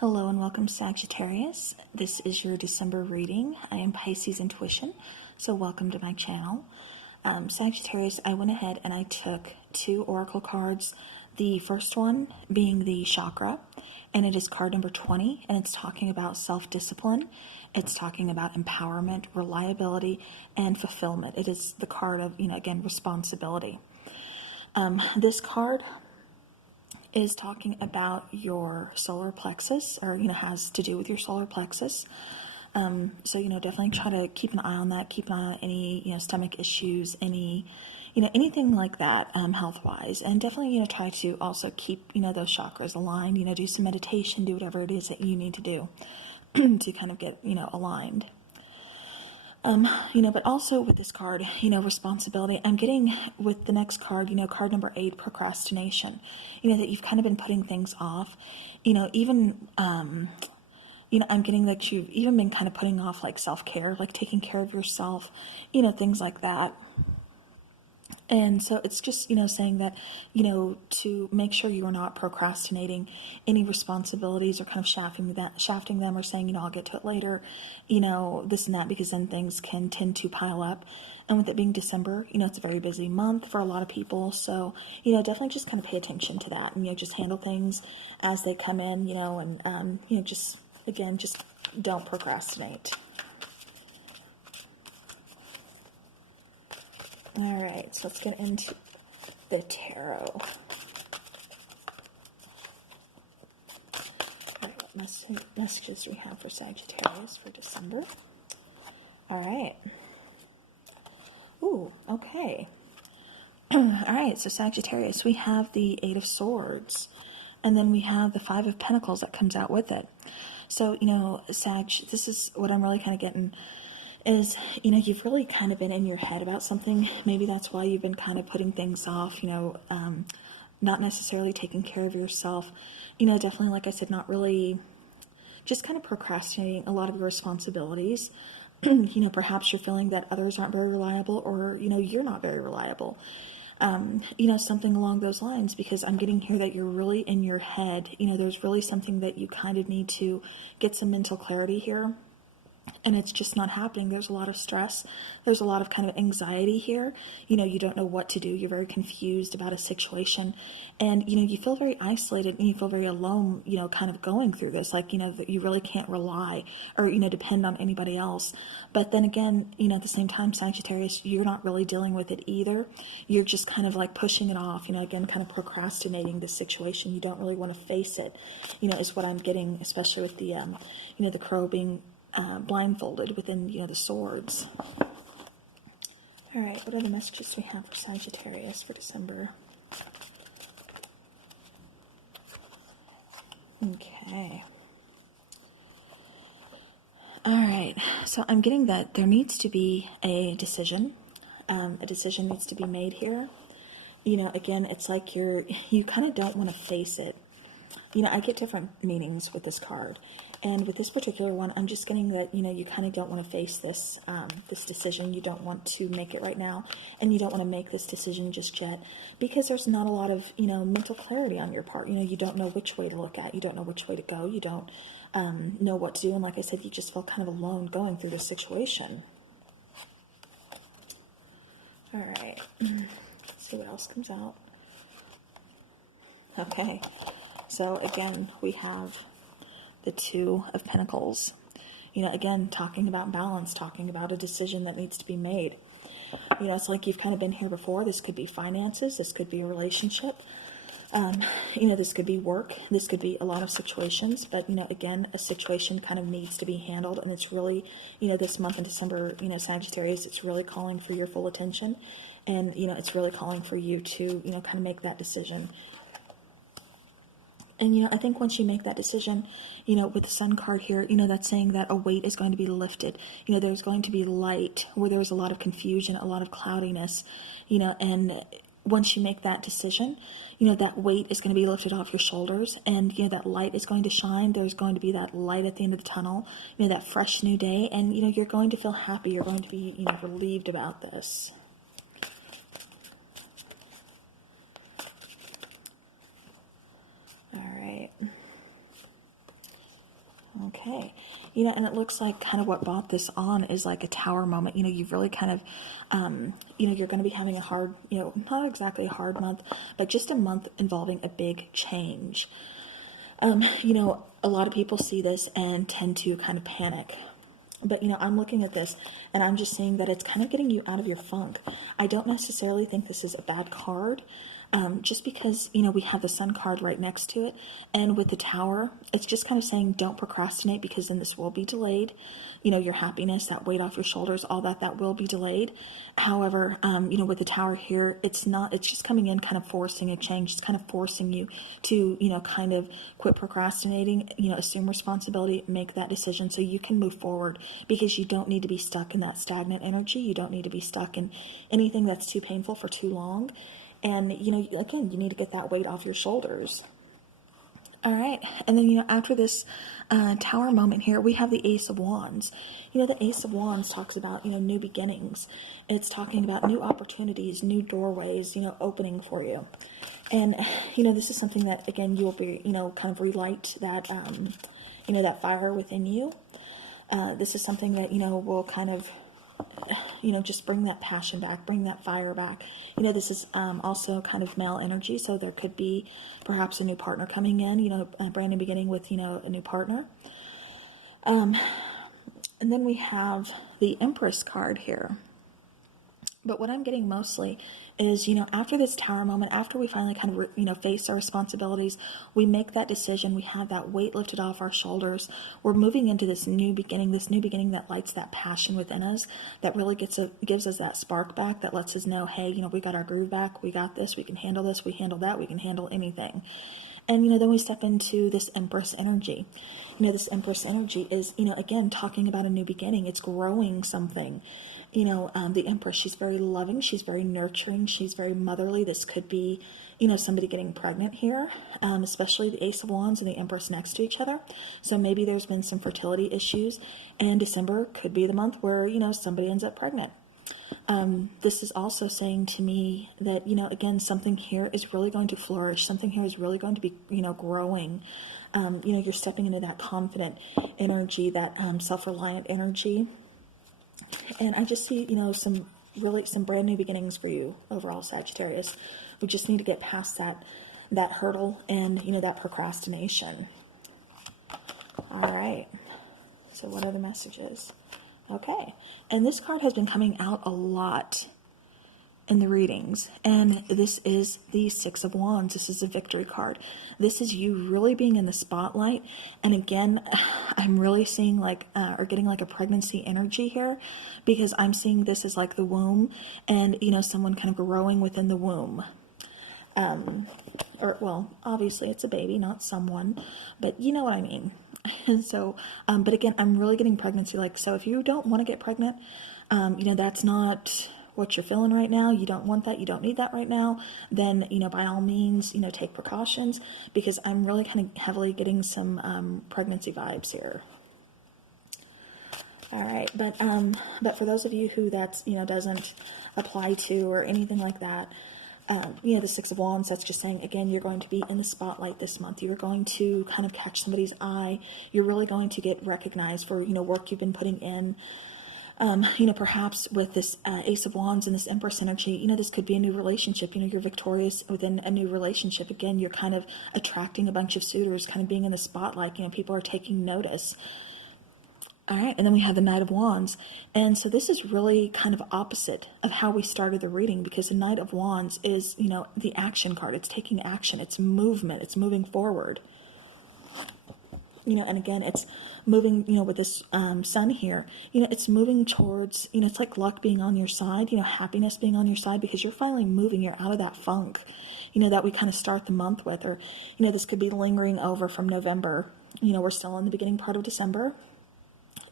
Hello and welcome, Sagittarius. This is your December reading. I am Pisces Intuition, so welcome to my channel. Sagittarius, I went ahead and I took two oracle cards. The first one being the chakra, and it is card number 20, and it's talking about self-discipline. It's talking about empowerment, reliability, and fulfillment. It is the card of, again, responsibility. This card is talking about your solar plexus, or has to do with your solar plexus. So definitely try to keep an eye on that. Keep an eye on any stomach issues, anything like that, health wise, and definitely try to also keep those chakras aligned. Do some meditation, do whatever it is that you need to do to kind of get aligned. But also with this card, responsibility, I'm getting with the next card, card number 8, procrastination, that you've kind of been putting things off, even, I'm getting that you've even been kind of putting off like self-care, like taking care of yourself, things like that. And so it's just, saying that, to make sure you are not procrastinating any responsibilities or kind of shafting them or saying, I'll get to it later, this and that, because then things can tend to pile up. And with it being December, it's a very busy month for a lot of people. So, definitely just kind of pay attention to that and, just handle things as they come in, and, just don't procrastinate. All right, so let's get into the tarot. All right, what messages do we have for Sagittarius for December? All right. Ooh, okay. All right, so Sagittarius, we have the 8 of Swords, and then we have the 5 of Pentacles that comes out with it. So, Sag, this is what I'm really kind of getting is, you've really kind of been in your head about something. Maybe that's why you've been kind of putting things off, not necessarily taking care of yourself, definitely, like I said, not really, just kind of procrastinating a lot of your responsibilities. Perhaps you're feeling that others aren't very reliable, or, you're not very reliable. Something along those lines, because I'm getting here that you're really in your head. There's really something that you kind of need to get some mental clarity here. And it's just not happening. There's a lot of stress. There's a lot of kind of anxiety here. You don't know what to do. You're very confused about a situation. And, you feel very isolated and you feel very alone, kind of going through this. Like, that you really can't rely or, depend on anybody else. But then again, at the same time, Sagittarius, you're not really dealing with it either. You're just kind of like pushing it off, again, kind of procrastinating the situation. You don't really want to face it, is what I'm getting, especially with the, the crow being blindfolded within, the swords. All right, what are the messages we have for Sagittarius for December? Okay. All right, so I'm getting that there needs to be a decision. A decision needs to be made here. Again, it's like you kind of don't want to face it. I get different meanings with this card. And with this particular one, I'm just getting that, you kind of don't want to face this, this decision. You don't want to make it right now. And you don't want to make this decision just yet, because there's not a lot of, mental clarity on your part. You don't know which way to look at. You don't know which way to go. You don't know what to do. And like I said, you just feel kind of alone going through this situation. All right. Let's see what else comes out. Okay. So again, we have the 2 of Pentacles, again, talking about balance, talking about a decision that needs to be made. It's like you've kind of been here before. This could be finances. This could be a relationship. This could be work. This could be a lot of situations. But, again, a situation kind of needs to be handled. And it's really, this month in December, Sagittarius, it's really calling for your full attention. And, it's really calling for you to, kind of make that decision. And, I think once you make that decision, with the Sun card here, that's saying that a weight is going to be lifted. There's going to be light where there's a lot of confusion, a lot of cloudiness, and once you make that decision, that weight is going to be lifted off your shoulders, and, that light is going to shine. There's going to be that light at the end of the tunnel, that fresh new day, and, you're going to feel happy. You're going to be, relieved about this. All right. Okay. And it looks like kind of what brought this on is like a tower moment. You've really kind of, you're going to be having a hard, not exactly a hard month, but just a month involving a big change. A lot of people see this and tend to kind of panic. But, I'm looking at this and I'm just seeing that it's kind of getting you out of your funk. I don't necessarily think this is a bad card. Just because, we have the Sun card right next to it. And with the Tower, it's just kind of saying don't procrastinate, because then this will be delayed. Your happiness, that weight off your shoulders, all that will be delayed. However, with the Tower here, it's just coming in kind of forcing a change. It's kind of forcing you to, kind of quit procrastinating, assume responsibility, make that decision so you can move forward, because you don't need to be stuck in that stagnant energy. You don't need to be stuck in anything that's too painful for too long. And, again, you need to get that weight off your shoulders. All right. And then, after this Tower moment here, we have the Ace of Wands. The Ace of Wands talks about, new beginnings. It's talking about new opportunities, new doorways, opening for you. And, this is something that, again, you will be, kind of relight that, that fire within you. This is something that, will kind of, just bring that passion back, bring that fire back. This is also kind of male energy, so there could be perhaps a new partner coming in, a brand new beginning with, a new partner. And then we have the Empress card here. But what I'm getting mostly is, after this Tower moment, after we finally kind of, face our responsibilities, we make that decision, we have that weight lifted off our shoulders, we're moving into this new beginning that lights that passion within us, that really gives us that spark back, that lets us know, hey, we got our groove back, we got this, we can handle this, we handle that, we can handle anything. And, then we step into this Empress energy. This Empress energy is, again, talking about a new beginning. It's growing something. The Empress, she's very loving, she's very nurturing, she's very motherly. This could be, somebody getting pregnant here, especially the Ace of Wands and the Empress next to each other. So maybe there's been some fertility issues, and December could be the month where, somebody ends up pregnant. This is also saying to me that, again, something here is really going to flourish. Something here is really going to be, growing. You're stepping into that confident energy, that self-reliant energy. And I just see, some brand new beginnings for you overall, Sagittarius. We just need to get past that hurdle and, that procrastination. All right. So what are the messages? Okay. And this card has been coming out a lot in the readings. And this is the Six of Wands. This is a victory card. This is you really being in the spotlight. And again, I'm really seeing or getting like a pregnancy energy here, because I'm seeing this as like the womb and, someone kind of growing within the womb. Obviously it's a baby, not someone, but you know what I mean. And so, but again, I'm really getting pregnancy. So if you don't want to get pregnant, that's not what you're feeling right now, you don't want that, you don't need that right now, then, by all means, take precautions, because I'm really kind of heavily getting some pregnancy vibes here. All right, but for those of you who that's, doesn't apply to or anything like that, the Six of Wands, that's just saying, again, you're going to be in the spotlight this month. You're going to kind of catch somebody's eye. You're really going to get recognized for, work you've been putting in. Perhaps with this Ace of Wands and this Empress energy, this could be a new relationship. You're victorious within a new relationship. Again, you're kind of attracting a bunch of suitors, kind of being in the spotlight. People are taking notice. All right, and then we have the Knight of Wands. And so this is really kind of opposite of how we started the reading, because the Knight of Wands is, the action card. It's taking action. It's movement. It's moving forward. And again, it's moving, with this sun here, it's moving towards, it's like luck being on your side, happiness being on your side, because you're finally moving. You're out of that funk, that we kind of start the month with, or, this could be lingering over from November. We're still in the beginning part of December.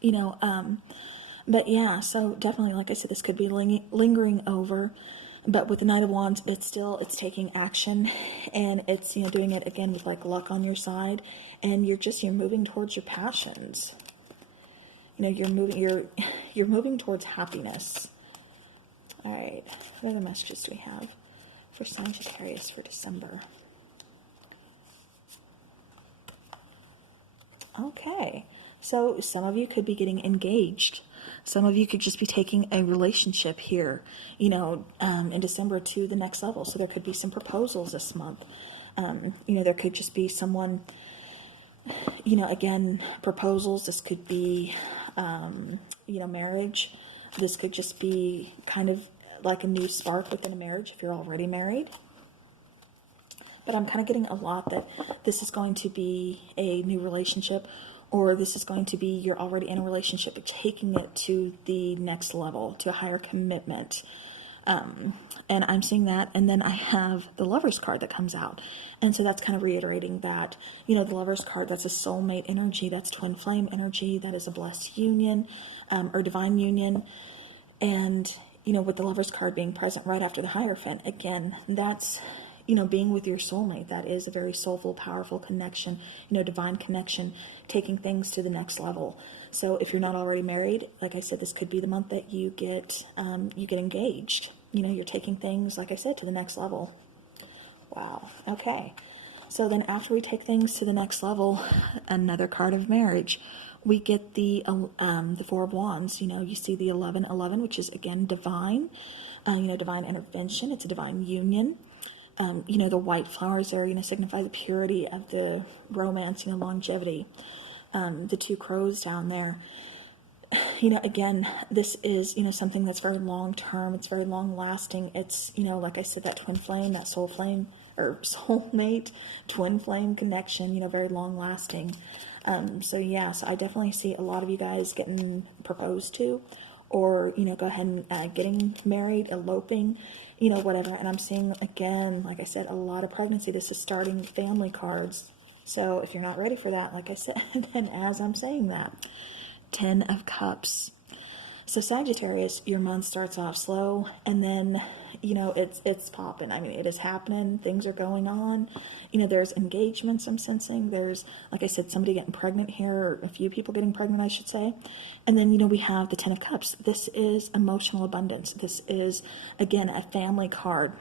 But yeah, so definitely, like I said, this could be lingering over, but with the Knight of Wands, it's taking action, and it's, doing it again with like luck on your side, and you're moving towards your passions. You're moving towards happiness. All right. What other messages do we have for Sagittarius for December? Okay. So some of you could be getting engaged. Some of you could just be taking a relationship here, in December to the next level. So there could be some proposals this month. There could just be someone, again, proposals. This could be, marriage. This could just be kind of like a new spark within a marriage if you're already married. But I'm kind of getting a lot that this is going to be a new relationship, or this is going to be you're already in a relationship but taking it to the next level, to a higher commitment. And I'm seeing that. And then I have the Lover's card that comes out. And so that's kind of reiterating that, the Lover's card, that's a soulmate energy, that's twin flame energy, that is a blessed union, or divine union. And, with the Lover's card being present right after the Hierophant, again, that's, being with your soulmate. That is a very soulful, powerful connection, divine connection, taking things to the next level. So if you're not already married, like I said, this could be the month that you get engaged. You're taking things, like I said, to the next level. Wow. Okay. So then after we take things to the next level, another card of marriage, we get the Four of Wands. You see the 1111, which is again divine, divine intervention. It's a divine union. The white flowers there, signify the purity of the romance, longevity. The two crows down there. Again, this is, something that's very long term. It's very long lasting. It's, like I said, that twin flame, that soul flame or soulmate, twin flame connection, very long lasting. So I definitely see a lot of you guys getting proposed to, or, go ahead and getting married, eloping, whatever. And I'm seeing, again, like I said, a lot of pregnancy. This is starting family cards. So if you're not ready for that, like I said, then as I'm saying that, 10 of Cups. So Sagittarius, your month starts off slow, and then, it's popping. I mean, it is happening. Things are going on. There's engagements I'm sensing. There's, like I said, somebody getting pregnant here, or a few people getting pregnant, I should say. And then, we have the 10 of Cups. This is emotional abundance. This is, again, a family card.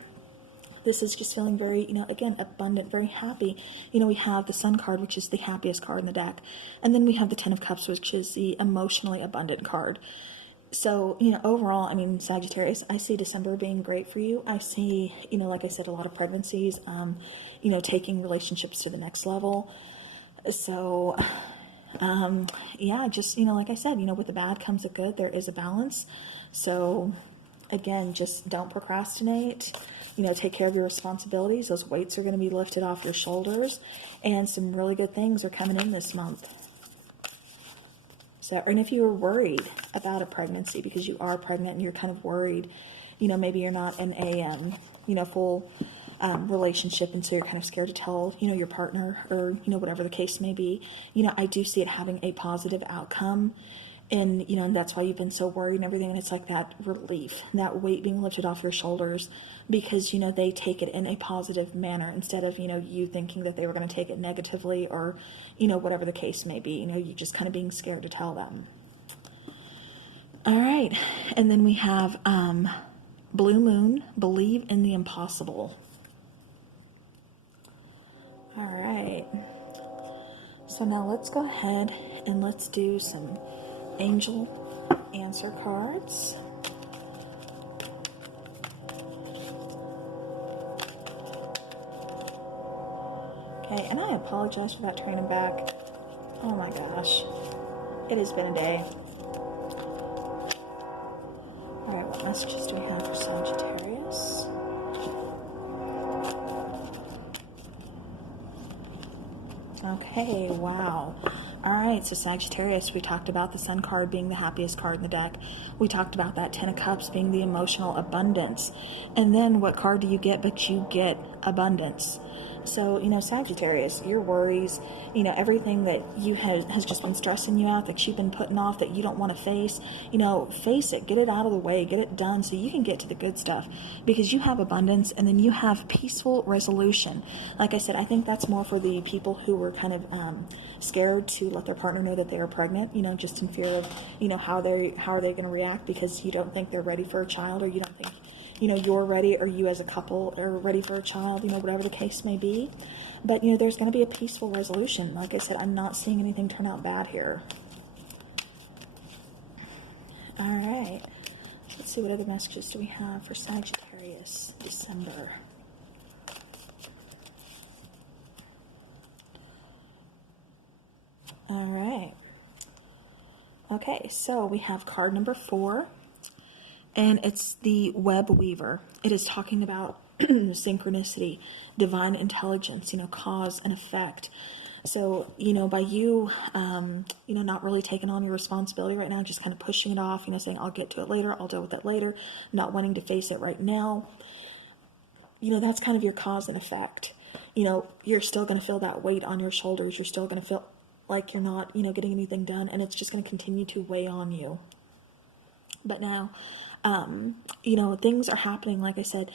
This is just feeling very, again, abundant, very happy. We have the Sun card, which is the happiest card in the deck. And then we have the 10 of Cups, which is the emotionally abundant card. So, overall, I mean, Sagittarius, I see December being great for you. I see, like I said, a lot of pregnancies, taking relationships to the next level. So, just, like I said, with the bad comes the good. There is a balance. So, again, just don't procrastinate. Take care of your responsibilities. Those weights are going to be lifted off your shoulders, and some really good things are coming in this month. So, and if you were worried about a pregnancy because you are pregnant and you're kind of worried, maybe you're not in a, full relationship, and so you're kind of scared to tell, your partner, or, whatever the case may be, I do see it having a positive outcome. And, and that's why you've been so worried and everything. And it's like that relief, that weight being lifted off your shoulders, because, they take it in a positive manner instead of, you thinking that they were going to take it negatively, or, whatever the case may be, you just kind of being scared to tell them. All right. And then we have Blue Moon, believe in the impossible. All right. So now let's go ahead and let's do some angel answer cards. Okay, and I apologize for that training back. Oh my gosh. It has been a day. Alright, what messages do we have for Sagittarius? Okay, wow. Alright, so Sagittarius, we talked about the Sun card being the happiest card in the deck. We talked about that 10 of Cups being the emotional abundance. And then what card do you get but you get abundance? So, Sagittarius, your worries, everything that you has just been stressing you out, that you've been putting off, that you don't want to face, face it, get it out of the way, get it done so you can get to the good stuff, because you have abundance, and then you have peaceful resolution. Like I said, I think that's more for the people who were kind of scared to let their partner know that they are pregnant, just in fear of, how are they going to react, because you don't think they're ready for a child, or you don't think you're ready, or you as a couple are ready for a child, whatever the case may be. But, there's going to be a peaceful resolution. Like I said, I'm not seeing anything turn out bad here. All right. Let's see, what other messages do we have for Sagittarius, December? All right. Okay, so we have card number 4, and it's the web weaver. It is talking about synchronicity, divine intelligence, cause and effect. So, by you, not really taking on your responsibility right now, just kind of pushing it off, saying, I'll get to it later, I'll deal with it later, not wanting to face it right now, that's kind of your cause and effect. You're still going to feel that weight on your shoulders. You're still going to feel like you're not, getting anything done, and it's just going to continue to weigh on you. But now, things are happening. Like I said,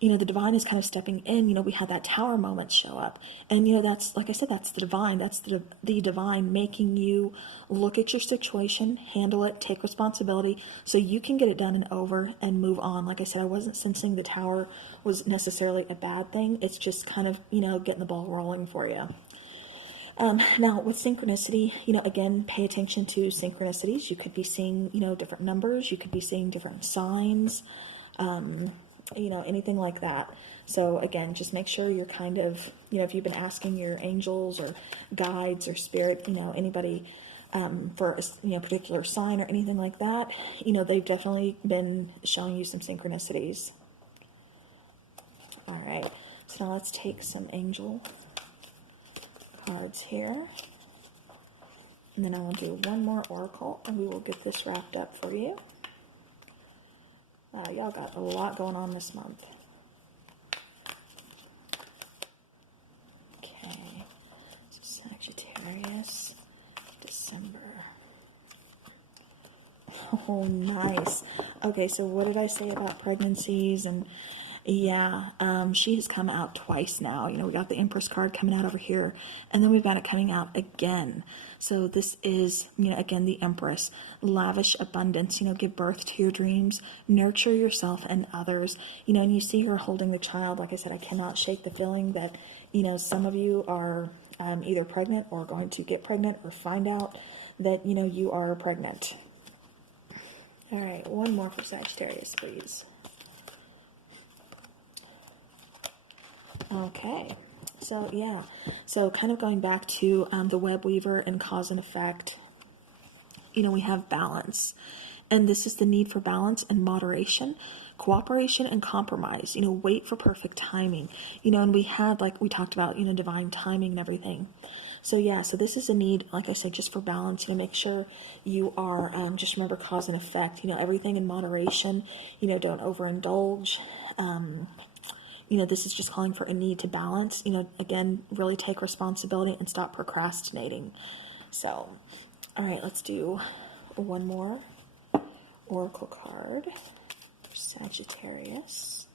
the divine is kind of stepping in. We had that tower moment show up, and that's, like I said, that's the divine. That's the divine making you look at your situation, handle it, take responsibility, so you can get it done and over and move on. Like I said, I wasn't sensing the tower was necessarily a bad thing. It's just kind of getting the ball rolling for you. Now with synchronicity, again, pay attention to synchronicities. You could be seeing, different numbers. You could be seeing different signs, anything like that. So again, just make sure you're kind of, if you've been asking your angels or guides or spirit, anybody, for a, particular sign or anything like that, they've definitely been showing you some synchronicities. All right. So now let's take some angel cards here, and then I will do one more oracle, and we will get this wrapped up for you. Y'all got a lot going on this month. Okay, so Sagittarius, December. Oh, nice. Okay, so what did I say about pregnancies? And yeah, she has come out twice now. We got the Empress card coming out over here, and then we've got it coming out again. So this is, again, the Empress, lavish abundance, give birth to your dreams, nurture yourself and others, and you see her holding the child. Like I said, I cannot shake the feeling that, some of you are either pregnant or going to get pregnant or find out that, you are pregnant. All right, one more for Sagittarius, please. Okay, so yeah, so kind of going back to the web weaver and cause and effect, we have balance, and this is the need for balance and moderation, cooperation and compromise, wait for perfect timing, and we had, like we talked about, divine timing and everything. So yeah, so this is a need, like I said, just for balance, make sure you are, just remember cause and effect, everything in moderation, don't overindulge. This is just calling for a need to balance, again, really take responsibility and stop procrastinating. So, all right, let's do one more oracle card for Sagittarius.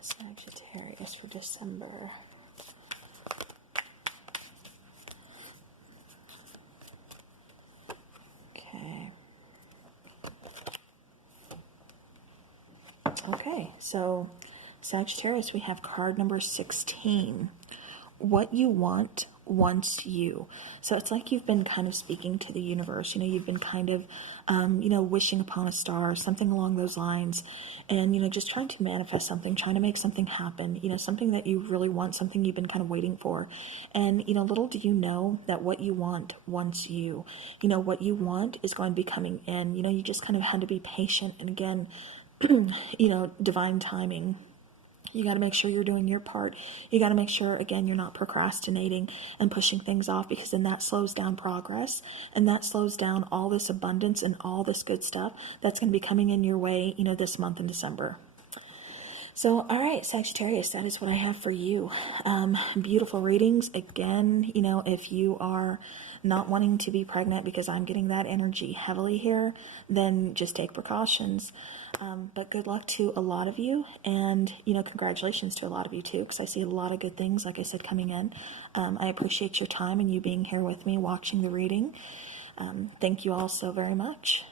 Sagittarius for December. Okay, so Sagittarius, we have card number 16. What you want wants you. So it's like you've been kind of speaking to the universe. You've been kind of, wishing upon a star, something along those lines. And, just trying to manifest something, trying to make something happen, something that you really want, something you've been kind of waiting for. And, little do you know that what you want wants you. What you want is going to be coming in. You just kind of had to be patient. And again, divine timing. You got to make sure you're doing your part. You got to make sure, again, you're not procrastinating and pushing things off, because then that slows down progress, and that slows down all this abundance and all this good stuff that's going to be coming in your way, this month in December. So, all right, Sagittarius, that is what I have for you. Beautiful readings. Again, if you are not wanting to be pregnant, because I'm getting that energy heavily here, then just take precautions. But good luck to a lot of you, and, congratulations to a lot of you too, because I see a lot of good things, like I said, coming in. I appreciate your time and you being here with me watching the reading. Thank you all so very much.